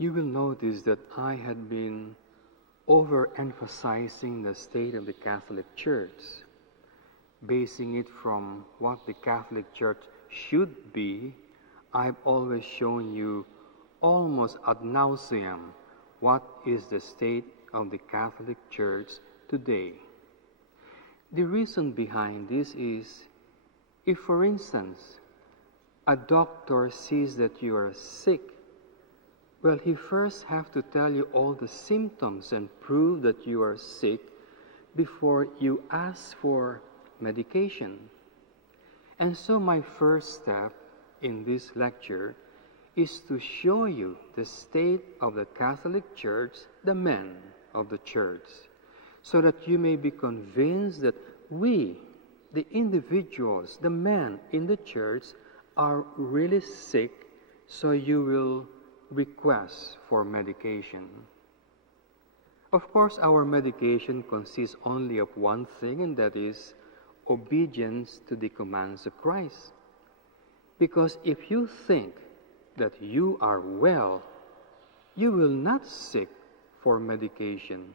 You will notice that I had been overemphasizing the state of the Catholic Church, basing it from what the Catholic Church should be. I've always shown you almost ad nauseam what is the state of the Catholic Church today. The reason behind this is, if for instance, a doctor sees that you are sick, well, he first have to tell you all the symptoms and prove that you are sick before you ask for medication. And so my first step in this lecture is to show you the state of the Catholic Church, the men of the Church, so that you may be convinced that we, the individuals, the men in the Church, are really sick, so you will request for medication. Of course, our medication consists only of one thing, and that is obedience to the commands of Christ. Because if you think that you are well, you will not seek for medication.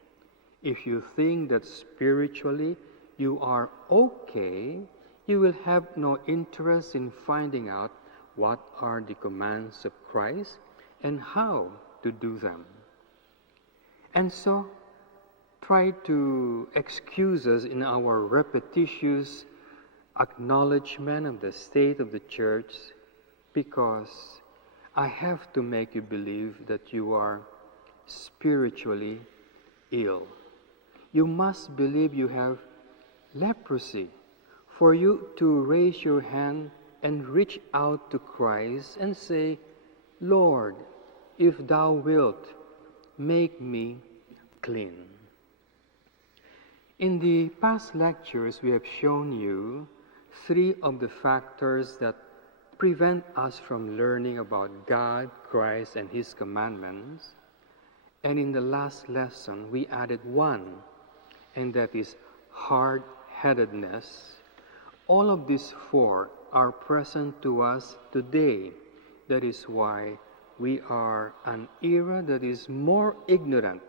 If you think that spiritually you are okay, you will have no interest in finding out what are the commands of Christ and how to do them. And so, try to excuse us in our repetitious acknowledgement of the state of the Church, because I have to make you believe that you are spiritually ill. You must believe you have leprosy for you to raise your hand and reach out to Christ and say, Lord, if thou wilt, make me clean. In the past lectures, we have shown you three of the factors that prevent us from learning about God, Christ, and His commandments. And in the last lesson, we added one, and that is hard-headedness. All of these four are present to us today. That is why we are an era that is more ignorant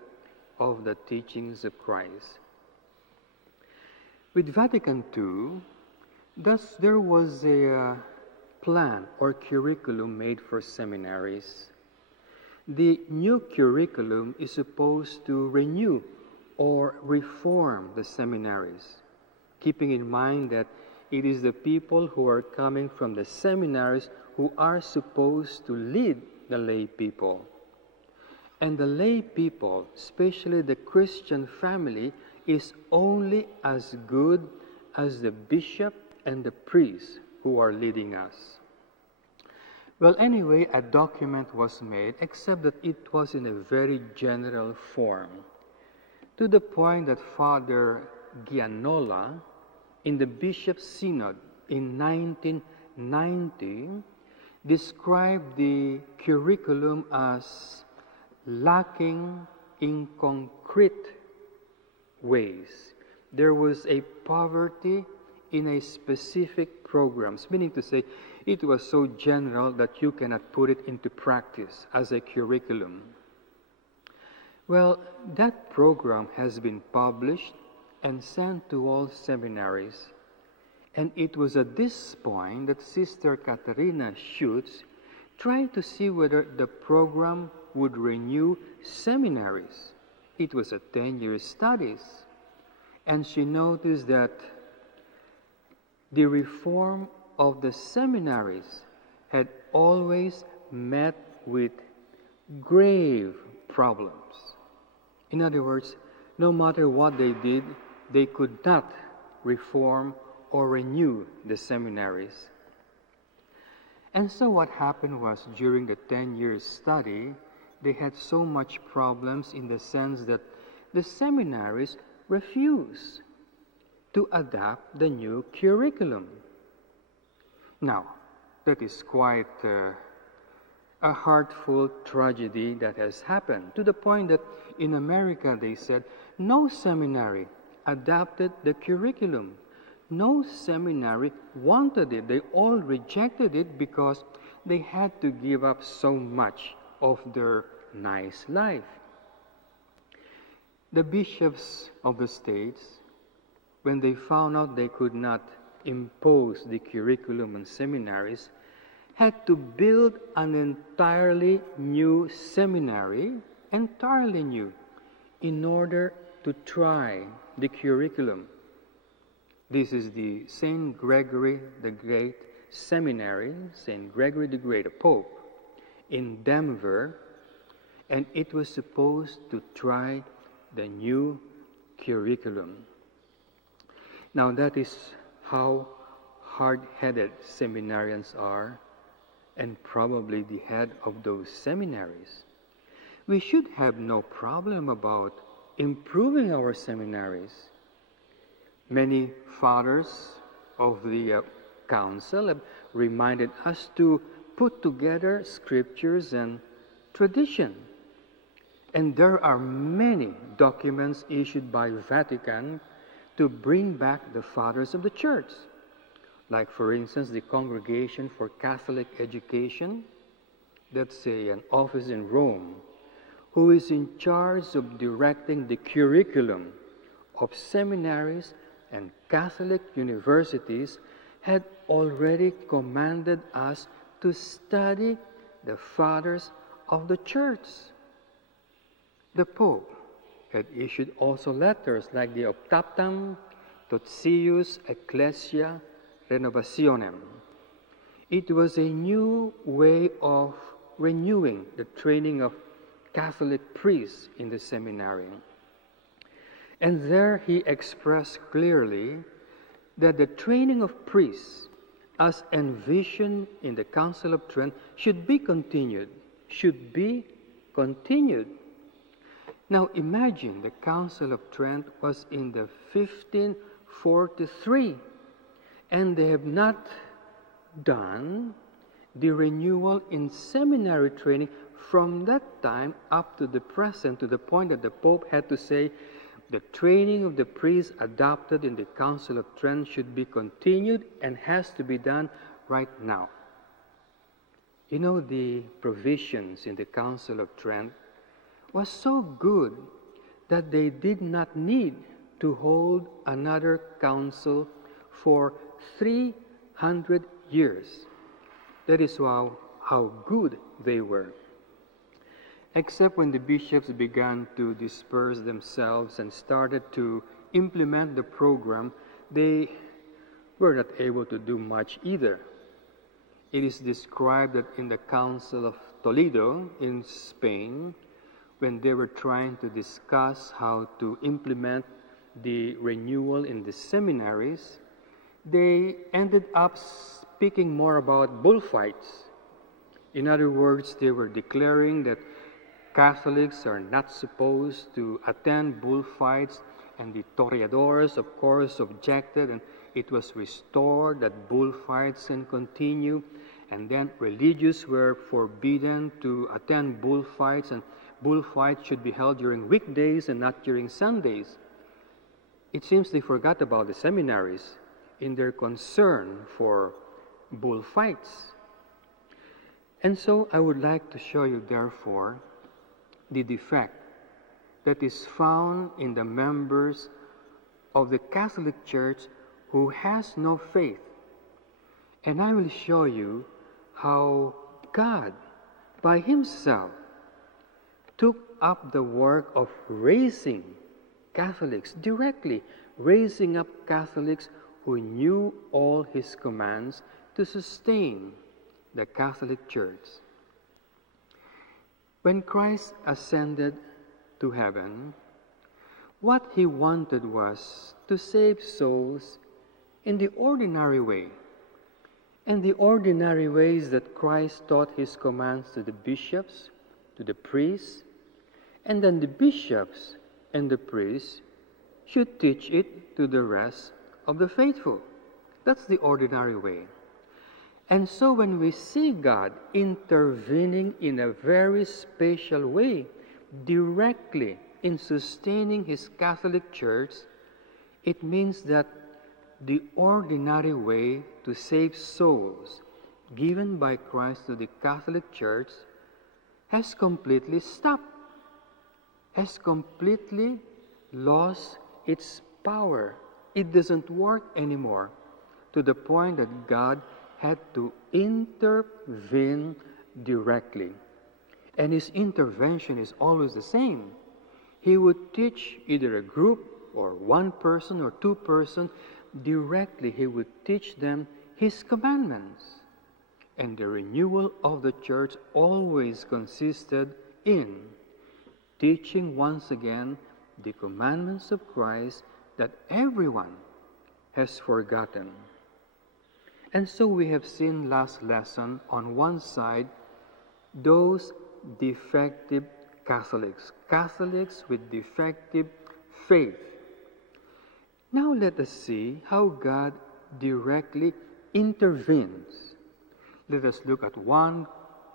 of the teachings of Christ. With Vatican II, thus there was a plan or curriculum made for seminaries. The new curriculum is supposed to renew or reform the seminaries, keeping in mind that it is the people who are coming from the seminaries who are supposed to lead the lay people. And the lay people, especially the Christian family, is only as good as the bishop and the priest who are leading us. Well, anyway, a document was made, except that it was in a very general form, to the point that Father Gianola, in the Bishop's Synod in 1990, described the curriculum as lacking in concrete ways. There was a poverty in a specific programs, meaning to say it was so general that you cannot put it into practice as a curriculum. Well, that program has been published and sent to all seminaries. And it was at this point that Sister Katharina Schutz tried to see whether the program would renew seminaries. It was a 10-year studies. And she noticed that the reform of the seminaries had always met with grave problems. In other words, no matter what they did, they could not reform or renew the seminaries. And so what happened was, during the 10-year study, they had so much problems in the sense that the seminaries refused to adapt the new curriculum. Now, that is quite a heartful tragedy that has happened, to the point that in America they said no seminary adapted the curriculum. No seminary wanted it. They all rejected it because they had to give up so much of their nice life. The bishops of the states, when they found out they could not impose the curriculum on seminaries, had to build an entirely new seminary, entirely new, in order to try the curriculum. This is the St. Gregory the Great Seminary, St. Gregory the Great, a Pope, in Denver, and it was supposed to try the new curriculum. Now that is how hard-headed seminarians are, and probably the head of those seminaries. We should have no problem about improving our seminaries. Many fathers of the council have reminded us to put together scriptures and tradition. And there are many documents issued by Vatican to bring back the fathers of the church. Like, for instance, the Congregation for Catholic Education, that's an office in Rome, who is in charge of directing the curriculum of seminaries and Catholic universities, had already commanded us to study the fathers of the church. The Pope had issued also letters like the Optatam Totius Ecclesia Renovationem. It was a new way of renewing the training of Catholic priests in the seminary. And there he expressed clearly that the training of priests, as envisioned in the Council of Trent, should be continued. Now imagine the Council of Trent was in the 1543, and they have not done the renewal in seminary training from that time up to the present, to the point that the Pope had to say the training of the priests adopted in the Council of Trent should be continued and has to be done right now. You know, the provisions in the Council of Trent was so good that they did not need to hold another council for 300 years. That is how good they were. Except when the bishops began to disperse themselves and started to implement the program, they were not able to do much either. It is described that in the Council of Toledo in Spain, when they were trying to discuss how to implement the renewal in the seminaries, they ended up speaking more about bullfights. In other words, they were declaring that Catholics are not supposed to attend bullfights, and the toreadores, of course, objected, and it was restored that bullfights can continue, and then religious were forbidden to attend bullfights, and bullfights should be held during weekdays and not during Sundays. It seems they forgot about the seminaries in their concern for bullfights. And so I would like to show you, therefore, the defect that is found in the members of the Catholic Church who has no faith. And I will show you how God, by Himself, took up the work of raising Catholics, directly raising up Catholics who knew all His commands to sustain the Catholic Church. When Christ ascended to heaven, what He wanted was to save souls in the ordinary way. And the ordinary ways that Christ taught His commands to the bishops, to the priests, and then the bishops and the priests should teach it to the rest of the faithful. That's the ordinary way. And so when we see God intervening in a very special way, directly in sustaining His Catholic Church, it means that the ordinary way to save souls given by Christ to the Catholic Church has completely stopped, has completely lost its power. It doesn't work anymore, to the point that God had to intervene directly. And His intervention is always the same. He would teach either a group or one person or two persons directly. He would teach them His commandments. And the renewal of the church always consisted in teaching once again the commandments of Christ that everyone has forgotten. And so we have seen last lesson, on one side, those defective Catholics, Catholics with defective faith. Now let us see how God directly intervenes. Let us look at one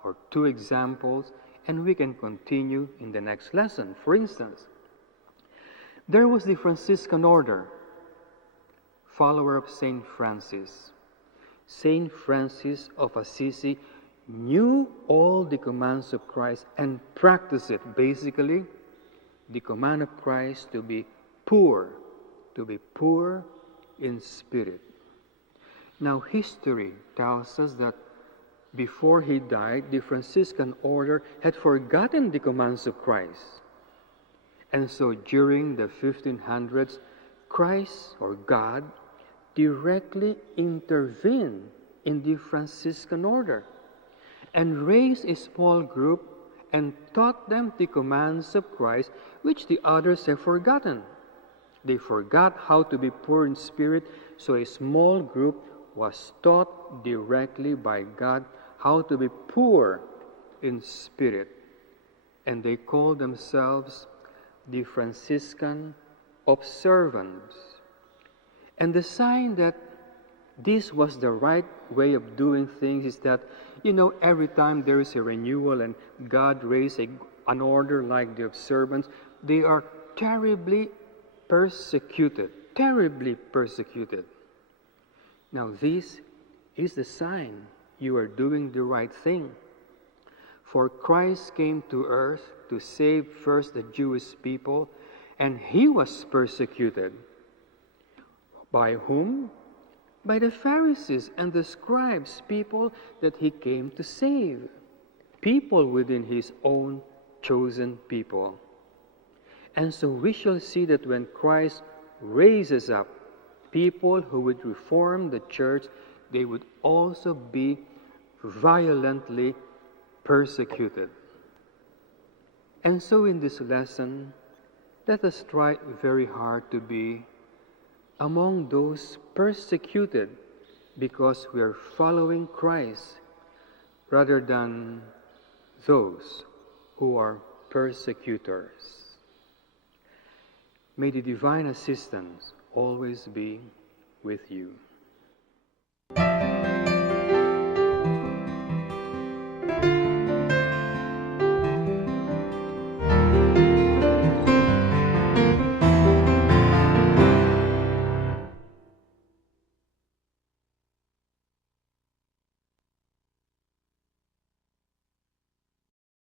or two examples, and we can continue in the next lesson. For instance, there was the Franciscan order, follower of Saint Francis. Saint Francis of Assisi knew all the commands of Christ and practiced it. Basically, the command of Christ to be poor in spirit. Now, history tells us that before he died, the Franciscan order had forgotten the commands of Christ. And so during the 1500s, Christ, or God, directly intervened in the Franciscan order and raised a small group and taught them the commands of Christ, which the others have forgotten. They forgot how to be poor in spirit, so a small group was taught directly by God how to be poor in spirit. And they called themselves the Franciscan Observants. And the sign that this was the right way of doing things is that, every time there is a renewal and God raised an order like the Observants, they are terribly persecuted. Now this is the sign you are doing the right thing. For Christ came to earth to save first the Jewish people, and He was persecuted. By whom? By the Pharisees and the scribes, people that He came to save. People within His own chosen people. And so we shall see that when Christ raises up people who would reform the church, they would also be violently persecuted. And so in this lesson, let us try very hard to be among those persecuted because we are following Christ, rather than those who are persecutors. May the divine assistance always be with you.